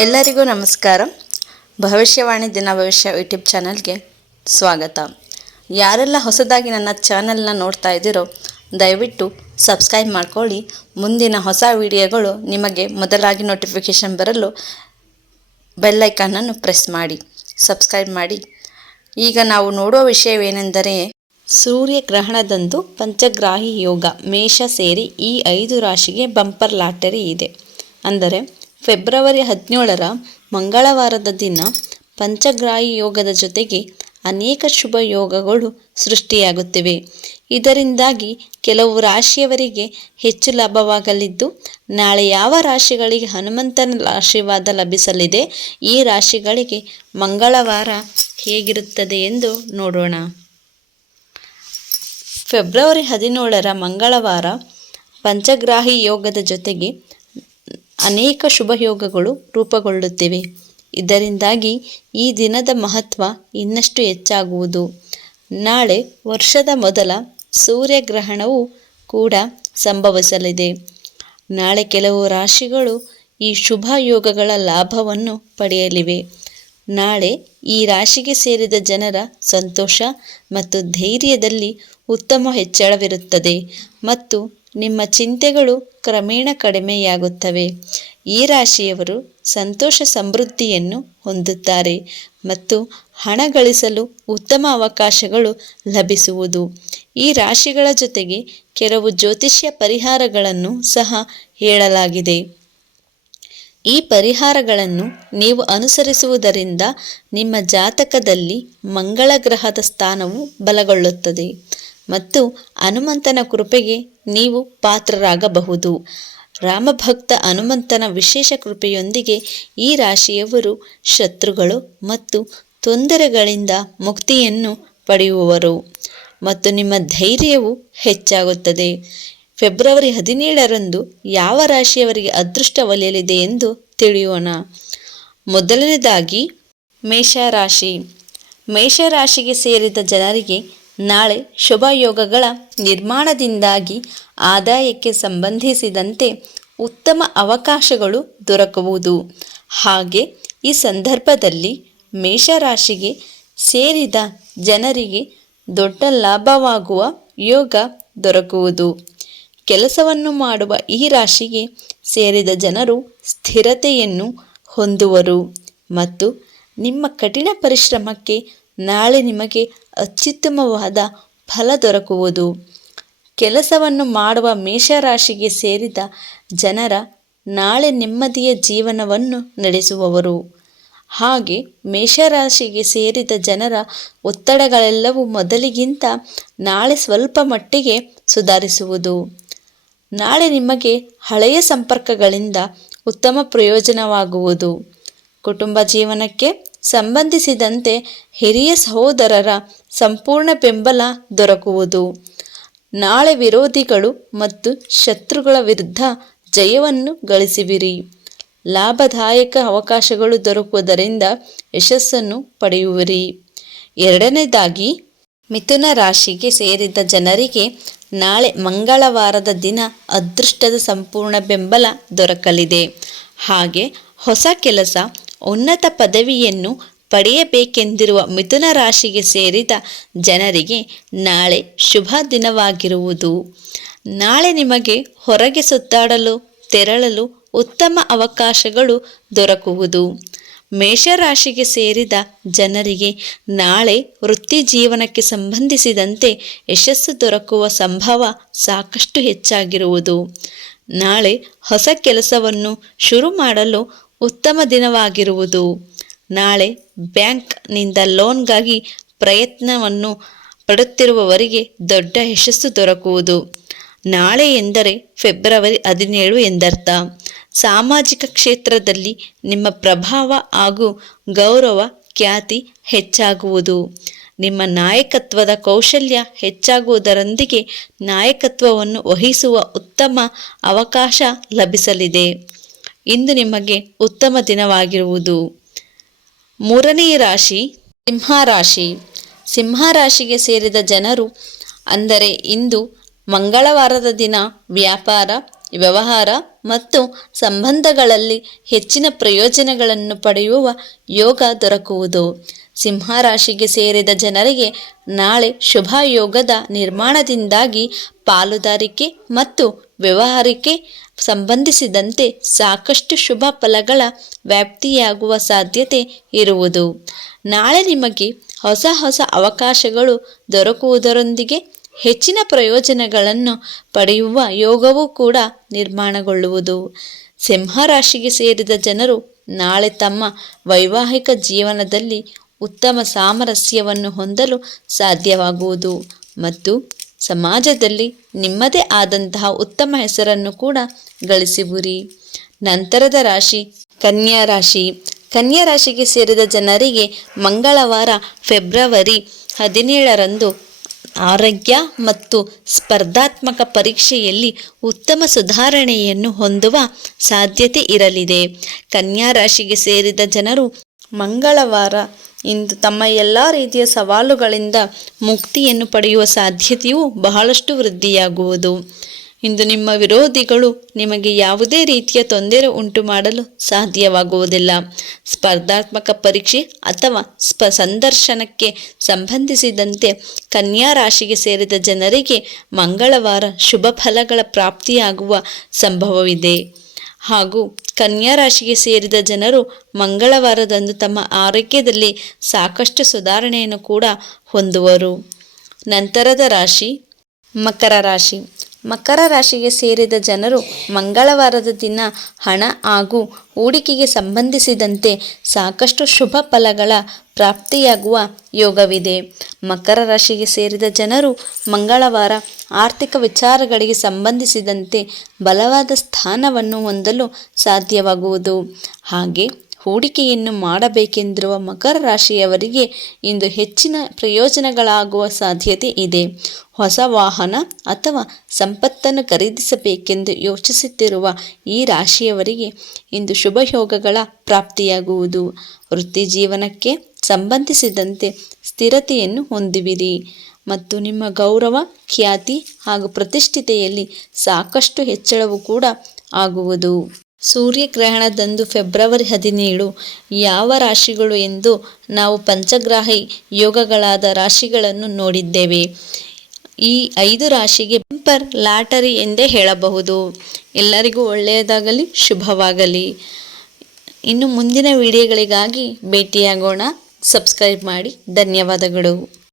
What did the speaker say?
ಎಲ್ಲರಿಗೂ ನಮಸ್ಕಾರ. ಭವಿಷ್ಯವಾಣಿ ದಿನ ಭವಿಷ್ಯ ಯೂಟ್ಯೂಬ್ ಚಾನಲ್ಗೆ ಸ್ವಾಗತ. ಯಾರೆಲ್ಲ ಹೊಸದಾಗಿ ನನ್ನ ಚಾನಲ್ನ ನೋಡ್ತಾ ಇದ್ದೀರೋ ದಯವಿಟ್ಟು ಸಬ್ಸ್ಕ್ರೈಬ್ ಮಾಡ್ಕೊಳ್ಳಿ. ಮುಂದಿನ ಹೊಸ ವಿಡಿಯೋಗಳು ನಿಮಗೆ ಮೊದಲಾಗಿ ನೋಟಿಫಿಕೇಷನ್ ಬರಲು ಬೆಲ್ಲೈಕನ್ನನ್ನು ಪ್ರೆಸ್ ಮಾಡಿ ಸಬ್ಸ್ಕ್ರೈಬ್ ಮಾಡಿ. ಈಗ ನಾವು ನೋಡುವ ವಿಷಯವೇನೆಂದರೆ, ಸೂರ್ಯಗ್ರಹಣದಂದು ಪಂಚಗ್ರಾಹಿ ಯೋಗ ಮೇಷ ಸೇರಿ ಈ 5 ರಾಶಿಗೆ ಬಂಪರ್ ಲಾಟರಿ ಇದೆ. ಅಂದರೆ ಫೆಬ್ರವರಿ 17ರ ಮಂಗಳವಾರದ ದಿನ ಪಂಚಗ್ರಾಹಿ ಯೋಗದ ಜೊತೆಗೆ ಅನೇಕ ಶುಭ ಯೋಗಗಳು ಸೃಷ್ಟಿಯಾಗುತ್ತಿವೆ. ಇದರಿಂದಾಗಿ ಕೆಲವು ರಾಶಿಯವರಿಗೆ ಹೆಚ್ಚು ಲಾಭವಾಗಲಿದ್ದು, ನಾಳೆ ಯಾವ ರಾಶಿಗಳಿಗೆ ಹನುಮಂತನ ಆಶೀರ್ವಾದ ಲಭಿಸಲಿದೆ, ಈ ರಾಶಿಗಳಿಗೆ ಮಂಗಳವಾರ ಹೇಗಿರುತ್ತದೆ ಎಂದು ನೋಡೋಣ. ಫೆಬ್ರವರಿ 17ರ ಮಂಗಳವಾರ ಪಂಚಗ್ರಾಹಿ ಯೋಗದ ಜೊತೆಗೆ ಅನೇಕ ಶುಭ ಯೋಗಗಳು ರೂಪುಗೊಳ್ಳುತ್ತಿವೆ. ಇದರಿಂದಾಗಿ ಈ ದಿನದ ಮಹತ್ವ ಇನ್ನಷ್ಟು ಹೆಚ್ಚಾಗುವುದು. ನಾಳೆ ವರ್ಷದ ಮೊದಲ ಸೂರ್ಯಗ್ರಹಣವು ಕೂಡ ಸಂಭವಿಸಲಿದೆ. ನಾಳೆ ಕೆಲವು ರಾಶಿಗಳು ಈ ಶುಭ ಯೋಗಗಳ ಲಾಭವನ್ನು ಪಡೆಯಲಿವೆ. ನಾಳೆ ಈ ರಾಶಿಗೆ ಸೇರಿದ ಜನರ ಸಂತೋಷ ಮತ್ತು ಧೈರ್ಯದಲ್ಲಿ ಉತ್ತಮ ಹೆಚ್ಚಳವಿರುತ್ತದೆ ಮತ್ತು ನಿಮ್ಮ ಚಿಂತೆಗಳು ಕ್ರಮೇಣ ಕಡಿಮೆಯಾಗುತ್ತವೆ. ಈ ರಾಶಿಯವರು ಸಂತೋಷ ಸಮೃದ್ಧಿಯನ್ನು ಹೊಂದುತ್ತಾರೆ ಮತ್ತು ಹಣ ಗಳಿಸಲು ಉತ್ತಮ ಅವಕಾಶಗಳು ಲಭಿಸುವುದು. ಈ ರಾಶಿಗಳ ಜೊತೆಗೆ ಕೆಲವು ಜ್ಯೋತಿಷ್ಯ ಪರಿಹಾರಗಳನ್ನು ಸಹ ಹೇಳಲಾಗಿದೆ. ಈ ಪರಿಹಾರಗಳನ್ನು ನೀವು ಅನುಸರಿಸುವುದರಿಂದ ನಿಮ್ಮ ಜಾತಕದಲ್ಲಿ ಮಂಗಳ ಗ್ರಹದ ಸ್ಥಾನವು ಬಲಗೊಳ್ಳುತ್ತದೆ ಮತ್ತು ಹನುಮಂತನ ಕೃಪೆಗೆ ನೀವು ಪಾತ್ರರಾಗಬಹುದು. ರಾಮಭಕ್ತ ಹನುಮಂತನ ವಿಶೇಷ ಕೃಪೆಯೊಂದಿಗೆ ಈ ರಾಶಿಯವರು ಶತ್ರುಗಳು ಮತ್ತು ತೊಂದರೆಗಳಿಂದ ಮುಕ್ತಿಯನ್ನು ಪಡೆಯುವರು ಮತ್ತು ನಿಮ್ಮ ಧೈರ್ಯವು ಹೆಚ್ಚಾಗುತ್ತದೆ. ಫೆಬ್ರವರಿ 17ರಂದು ಯಾವ ರಾಶಿಯವರಿಗೆ ಅದೃಷ್ಟ ಒಲಿಯಲಿದೆ ಎಂದು ತಿಳಿಯೋಣ. ಮೊದಲನೇದಾಗಿ ಮೇಷರಾಶಿ. ಮೇಷರಾಶಿಗೆ ಸೇರಿದ ಜನರಿಗೆ ನಾಳೆ ಶುಭ ಯೋಗಗಳ ನಿರ್ಮಾಣದಿಂದಾಗಿ ಆದಾಯಕ್ಕೆ ಸಂಬಂಧಿಸಿದಂತೆ ಉತ್ತಮ ಅವಕಾಶಗಳು ದೊರಕುವುದು. ಹಾಗೆ ಈ ಸಂದರ್ಭದಲ್ಲಿ ಮೇಷರಾಶಿಗೆ ಸೇರಿದ ಜನರಿಗೆ ದೊಡ್ಡ ಲಾಭವಾಗುವ ಯೋಗ ದೊರಕುವುದು. ಕೆಲಸವನ್ನು ಮಾಡುವ ಈ ರಾಶಿಗೆ ಸೇರಿದ ಜನರು ಸ್ಥಿರತೆಯನ್ನು ಹೊಂದುವರು ಮತ್ತು ನಿಮ್ಮ ಕಠಿಣ ಪರಿಶ್ರಮಕ್ಕೆ ನಾಳೆ ನಿಮಗೆ ಅತ್ಯುತ್ತಮವಾದ ಫಲ ದೊರಕುವುದು. ಕೆಲಸವನ್ನು ಮಾಡುವ ಮೇಷರಾಶಿಗೆ ಸೇರಿದ ಜನರ ನಾಳೆ ನೆಮ್ಮದಿಯ ಜೀವನವನ್ನು ನಡೆಸುವವರು. ಹಾಗೆ ಮೇಷರಾಶಿಗೆ ಸೇರಿದ ಜನರ ಒತ್ತಡಗಳೆಲ್ಲವೂ ಮೊದಲಿಗಿಂತ ನಾಳೆ ಸ್ವಲ್ಪ ಮಟ್ಟಿಗೆ ಸುಧಾರಿಸುವುದು. ನಾಳೆ ನಿಮಗೆ ಹಳೆಯ ಸಂಪರ್ಕಗಳಿಂದ ಉತ್ತಮ ಪ್ರಯೋಜನವಾಗುವುದು. ಕುಟುಂಬ ಜೀವನಕ್ಕೆ ಸಂಬಂಧಿಸಿದಂತೆ ಹಿರಿಯ ಸಹೋದರರ ಸಂಪೂರ್ಣ ಬೆಂಬಲ ದೊರಕುವುದು. ನಾಳೆ ವಿರೋಧಿಗಳು ಮತ್ತು ಶತ್ರುಗಳ ವಿರುದ್ಧ ಜಯವನ್ನು ಗಳಿಸುವಿರಿ. ಲಾಭದಾಯಕ ಅವಕಾಶಗಳು ದೊರಕುವುದರಿಂದ ಯಶಸ್ಸನ್ನು ಪಡೆಯುವಿರಿ. ಎರಡನೇದಾಗಿ ಮಿಥುನ ರಾಶಿಗೆ ಸೇರಿದ ಜನರಿಗೆ ನಾಳೆ ಮಂಗಳವಾರದ ದಿನ ಅದೃಷ್ಟದ ಸಂಪೂರ್ಣ ಬೆಂಬಲ ದೊರಕಲಿದೆ. ಹಾಗೆ ಹೊಸ ಕೆಲಸ, ಉನ್ನತ ಪದವಿಯನ್ನು ಪಡೆಯಬೇಕೆಂದಿರುವ ಮಿಥುನ ರಾಶಿಗೆ ಸೇರಿದ ಜನರಿಗೆ ನಾಳೆ ಶುಭ ದಿನವಾಗಿರುವುದು. ನಾಳೆ ನಿಮಗೆ ಹೊರಗೆ ಸುತ್ತಾಡಲು ತೆರಳಲು ಉತ್ತಮ ಅವಕಾಶಗಳು ದೊರಕುವುದು. ಮೇಷರಾಶಿಗೆ ಸೇರಿದ ಜನರಿಗೆ ನಾಳೆ ವೃತ್ತಿ ಜೀವನಕ್ಕೆ ಸಂಬಂಧಿಸಿದಂತೆ ಯಶಸ್ಸು ದೊರಕುವ ಸಂಭವ ಸಾಕಷ್ಟು ಹೆಚ್ಚಾಗಿರುವುದು. ನಾಳೆ ಹೊಸ ಕೆಲಸವನ್ನು ಶುರು ಮಾಡಲು ಉತ್ತಮ ದಿನವಾಗಿರುವುದು. ನಾಳೆ ಬ್ಯಾಂಕ್ನಿಂದ ಲೋನ್ಗಾಗಿ ಪ್ರಯತ್ನವನ್ನು ಪಡುತ್ತಿರುವವರಿಗೆ ದೊಡ್ಡ ಯಶಸ್ಸು ದೊರಕುವುದು. ನಾಳೆ ಎಂದರೆ ಫೆಬ್ರವರಿ 17 ಎಂದರ್ಥ. ಸಾಮಾಜಿಕ ಕ್ಷೇತ್ರದಲ್ಲಿ ನಿಮ್ಮ ಪ್ರಭಾವ ಹಾಗೂ ಗೌರವ ಖ್ಯಾತಿ ಹೆಚ್ಚಾಗುವುದು. ನಿಮ್ಮ ನಾಯಕತ್ವದ ಕೌಶಲ್ಯ ಹೆಚ್ಚಾಗುವುದರೊಂದಿಗೆ ನಾಯಕತ್ವವನ್ನು ವಹಿಸುವ ಉತ್ತಮ ಅವಕಾಶ ಲಭಿಸಲಿದೆ. ಇಂದು ನಿಮಗೆ ಉತ್ತಮ ದಿನವಾಗಿರುವುದು. ಮೂರನೆಯ ರಾಶಿ ಸಿಂಹರಾಶಿ. ಸಿಂಹರಾಶಿಗೆ ಸೇರಿದ ಜನರು ಅಂದರೆ ಇಂದು ಮಂಗಳವಾರದ ದಿನ ವ್ಯಾಪಾರ, ವ್ಯವಹಾರ ಮತ್ತು ಸಂಬಂಧಗಳಲ್ಲಿ ಹೆಚ್ಚಿನ ಪ್ರಯೋಜನಗಳನ್ನು ಪಡೆಯುವ ಯೋಗ ದೊರಕುವುದು. ಸಿಂಹರಾಶಿಗೆ ಸೇರಿದ ಜನರಿಗೆ ನಾಳೆ ಶುಭ ಯೋಗದ ನಿರ್ಮಾಣದಿಂದಾಗಿ ಪಾಲುದಾರಿಕೆ ಮತ್ತು ವ್ಯವಹಾರಕ್ಕೆ ಸಂಬಂಧಿಸಿದಂತೆ ಸಾಕಷ್ಟು ಶುಭ ಫಲಗಳ ವ್ಯಾಪ್ತಿಯಾಗುವ ಸಾಧ್ಯತೆ ಇರುವುದು. ನಾಳೆ ನಿಮಗೆ ಹೊಸ ಹೊಸ ಅವಕಾಶಗಳು ದೊರಕುವುದರೊಂದಿಗೆ ಹೆಚ್ಚಿನ ಪ್ರಯೋಜನಗಳನ್ನು ಪಡೆಯುವ ಯೋಗವೂ ಕೂಡ ನಿರ್ಮಾಣಗೊಳ್ಳುವುದು. ಸಿಂಹರಾಶಿಗೆ ಸೇರಿದ ಜನರು ನಾಳೆ ತಮ್ಮ ವೈವಾಹಿಕ ಜೀವನದಲ್ಲಿ ಉತ್ತಮ ಸಾಮರಸ್ಯವನ್ನು ಹೊಂದಲು ಸಾಧ್ಯವಾಗುವುದು ಮತ್ತು ಸಮಾಜದಲ್ಲಿ ನಿಮ್ಮದೇ ಆದಂತಹ ಉತ್ತಮ ಹೆಸರನ್ನು ಕೂಡ ಗಳಿಸುವಿರಿ. ನಂತರದ ರಾಶಿ ಕನ್ಯಾ ರಾಶಿ. ಕನ್ಯಾ ರಾಶಿಗೆ ಸೇರಿದ ಜನರಿಗೆ ಮಂಗಳವಾರ ಫೆಬ್ರವರಿ 17ರಂದು ಆರೋಗ್ಯ ಮತ್ತು ಸ್ಪರ್ಧಾತ್ಮಕ ಪರೀಕ್ಷೆಯಲ್ಲಿ ಉತ್ತಮ ಸುಧಾರಣೆಯನ್ನು ಹೊಂದುವ ಸಾಧ್ಯತೆ ಇರಲಿದೆ. ಕನ್ಯಾ ರಾಶಿಗೆ ಸೇರಿದ ಜನರು ಮಂಗಳವಾರ ಇಂದು ತಮ್ಮ ಎಲ್ಲ ರೀತಿಯ ಸವಾಲುಗಳಿಂದ ಮುಕ್ತಿಯನ್ನು ಪಡೆಯುವ ಸಾಧ್ಯತೆಯೂ ಬಹಳಷ್ಟು ವೃದ್ಧಿಯಾಗುವುದು. ಇಂದು ನಿಮ್ಮ ವಿರೋಧಿಗಳು ನಿಮಗೆ ಯಾವುದೇ ರೀತಿಯ ತೊಂದರೆ ಉಂಟು ಮಾಡಲು ಸಾಧ್ಯವಾಗುವುದಿಲ್ಲ. ಸ್ಪರ್ಧಾತ್ಮಕ ಪರೀಕ್ಷೆ ಅಥವಾ ಸಂದರ್ಶನಕ್ಕೆ ಸಂಬಂಧಿಸಿದಂತೆ ಕನ್ಯಾ ರಾಶಿಗೆ ಸೇರಿದ ಜನರಿಗೆ ಮಂಗಳವಾರ ಶುಭ ಫಲಗಳ ಪ್ರಾಪ್ತಿಯಾಗುವ ಸಂಭವವಿದೆ. ಹಾಗೂ ಕನ್ಯಾ ರಾಶಿಗೆ ಸೇರಿದ ಜನರು ಮಂಗಳವಾರದಂದು ತಮ್ಮ ಆರೋಗ್ಯದಲ್ಲಿ ಸಾಕಷ್ಟು ಸುಧಾರಣೆಯನ್ನು ಕೂಡ ಹೊಂದುವರು. ನಂತರದ ರಾಶಿ ಮಕರ ರಾಶಿ. ಮಕರ ರಾಶಿಗೆ ಸೇರಿದ ಜನರು ಮಂಗಳವಾರದ ದಿನ ಹಣ ಹಾಗೂ ಹೂಡಿಕೆಗೆ ಸಂಬಂಧಿಸಿದಂತೆ ಸಾಕಷ್ಟು ಶುಭ ಫಲಗಳ ಪ್ರಾಪ್ತಿಯಾಗುವ ಯೋಗವಿದೆ. ಮಕರ ರಾಶಿಗೆ ಸೇರಿದ ಜನರು ಮಂಗಳವಾರ ಆರ್ಥಿಕ ವಿಚಾರಗಳಿಗೆ ಸಂಬಂಧಿಸಿದಂತೆ ಬಲವಾದ ಸ್ಥಾನವನ್ನು ಹೊಂದಲು ಸಾಧ್ಯವಾಗುವುದು. ಹಾಗೆ ಹೂಡಿಕೆಯನ್ನು ಮಾಡಬೇಕೆಂದಿರುವ ಮಕರ ರಾಶಿಯವರಿಗೆ ಇಂದು ಹೆಚ್ಚಿನ ಪ್ರಯೋಜನಗಳಾಗುವ ಸಾಧ್ಯತೆ ಇದೆ. ಹೊಸ ವಾಹನ ಅಥವಾ ಸಂಪತ್ತನ್ನು ಖರೀದಿಸಬೇಕೆಂದು ಯೋಚಿಸುತ್ತಿರುವ ಈ ರಾಶಿಯವರಿಗೆ ಇಂದು ಶುಭ ಯೋಗಗಳ ಪ್ರಾಪ್ತಿಯಾಗುವುದು. ವೃತ್ತಿ ಜೀವನಕ್ಕೆ ಸಂಬಂಧಿಸಿದಂತೆ ಸ್ಥಿರತೆಯನ್ನು ಹೊಂದುವಿರಿ ಮತ್ತು ನಿಮ್ಮ ಗೌರವ, ಖ್ಯಾತಿ ಹಾಗೂ ಪ್ರತಿಷ್ಠಿತೆಯಲ್ಲಿ ಸಾಕಷ್ಟು ಹೆಚ್ಚಳವೂ ಕೂಡ ಆಗುವುದು. ಸೂರ್ಯಗ್ರಹಣದಂದು ಫೆಬ್ರವರಿ 17 ಯಾವ ರಾಶಿಗಳು ಎಂದು ನಾವು ಪಂಚಗ್ರಾಹಿ ಯೋಗಗಳಾದ ರಾಶಿಗಳನ್ನು ನೋಡಿದ್ದೇವೆ. ಈ 5 ರಾಶಿಗೆ ಬಂಪರ್ ಲಾಟರಿ ಎಂದೇ ಹೇಳಬಹುದು. ಎಲ್ಲರಿಗೂ ಒಳ್ಳೆಯದಾಗಲಿ, ಶುಭವಾಗಲಿ. ಇನ್ನು ಮುಂದಿನ ವಿಡಿಯೋಗಳಿಗಾಗಿ ಭೇಟಿಯಾಗೋಣ. ಸಬ್ಸ್ಕ್ರೈಬ್ ಮಾಡಿ. ಧನ್ಯವಾದಗಳು.